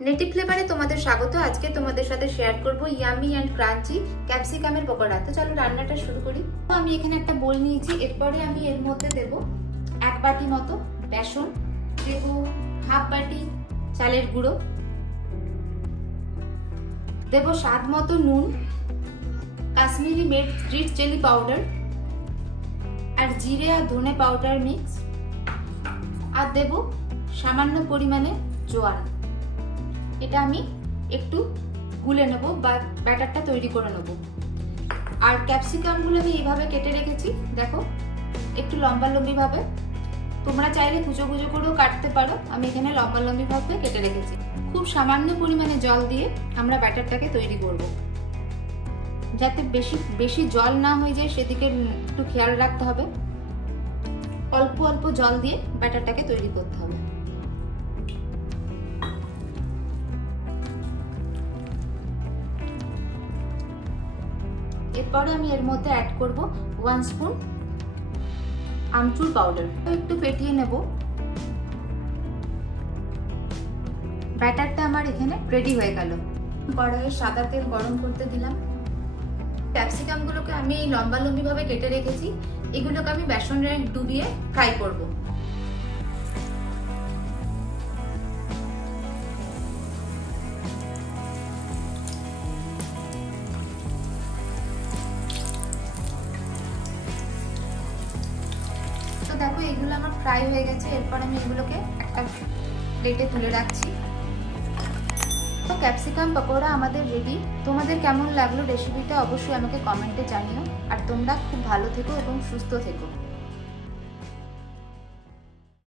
Native ফ্লেভারে তোমাদের স্বাগত। আজকে তোমাদের সাথে শেয়ার করব ইয়ামি এন্ড ক্রাঞ্চি ক্যাপসিকামের পকোড়া। তো চলো রান্নাটা শুরু করি। আমি এখানে একটা বোল নিয়েছি, এরপরে আমি এর মধ্যে দেব 1 বাটি মতো বেসন, দেব হাফ বাটি চালের গুঁড়ো, দেব স্বাদ মতো নুন, কাশ্মীরি রেড চিলি পাউডার আর জিরে আর ধনে পাউডার মিক্স, আর দেব সামান্য পরিমাণে জোয়ান। এটা আমি একটু গুলে নেব বা ব্যাটারটা তৈরি করে নেব। আর ক্যাপসিকামগুলো আমি এইভাবে কেটে রেখেছি, দেখো একটু লম্বা লম্বি ভাবে। তোমরা চাইলে কুচো কুচো করেও কাটতে পারো, আমি এখানে লম্বা লম্বি ভাবে কেটে রেখেছি। খুব সামান্য পরিমাণে জল দিয়ে আমরা ব্যাটারটাকে তৈরি করব, যাতে বেশি জল না হয়ে যায় সেদিকে একটু খেয়াল রাখতে হবে। অল্প অল্প জল দিয়ে ব্যাটারটাকে তৈরি করতে হবে। এরপরে আমি এর মধ্যে অ্যাড করব 1 স্পুন আমচুর পাউডার। একটু ফেটিয়ে নেব। ব্যাটারটা আমার এখানে রেডি হয়ে গেল। কড়াইয়ে সাদা তেল গরম করতে দিলাম। ক্যাপসিকামগুলোকে আমি এই লম্বা লম্বি ভাবে কেটে রেখেছি, এগুলোকে আমি বেসনে ডুবিয়ে ফ্রাই করব। তো দেখো এগুলো আমার ফ্রাই হয়ে গেছে। এরপর আমি এগুলোকে একটা প্লেটে তুলে রাখছি। তো ক্যাপসিকাম পকোড়া আমাদের রেডি। তোমাদের কেমন লাগলো রেসিপিটা অবশ্যই আমাকে কমেন্টে জানিও। আর তোমরা খুব ভালো থেকো এবং সুস্থ থেকো।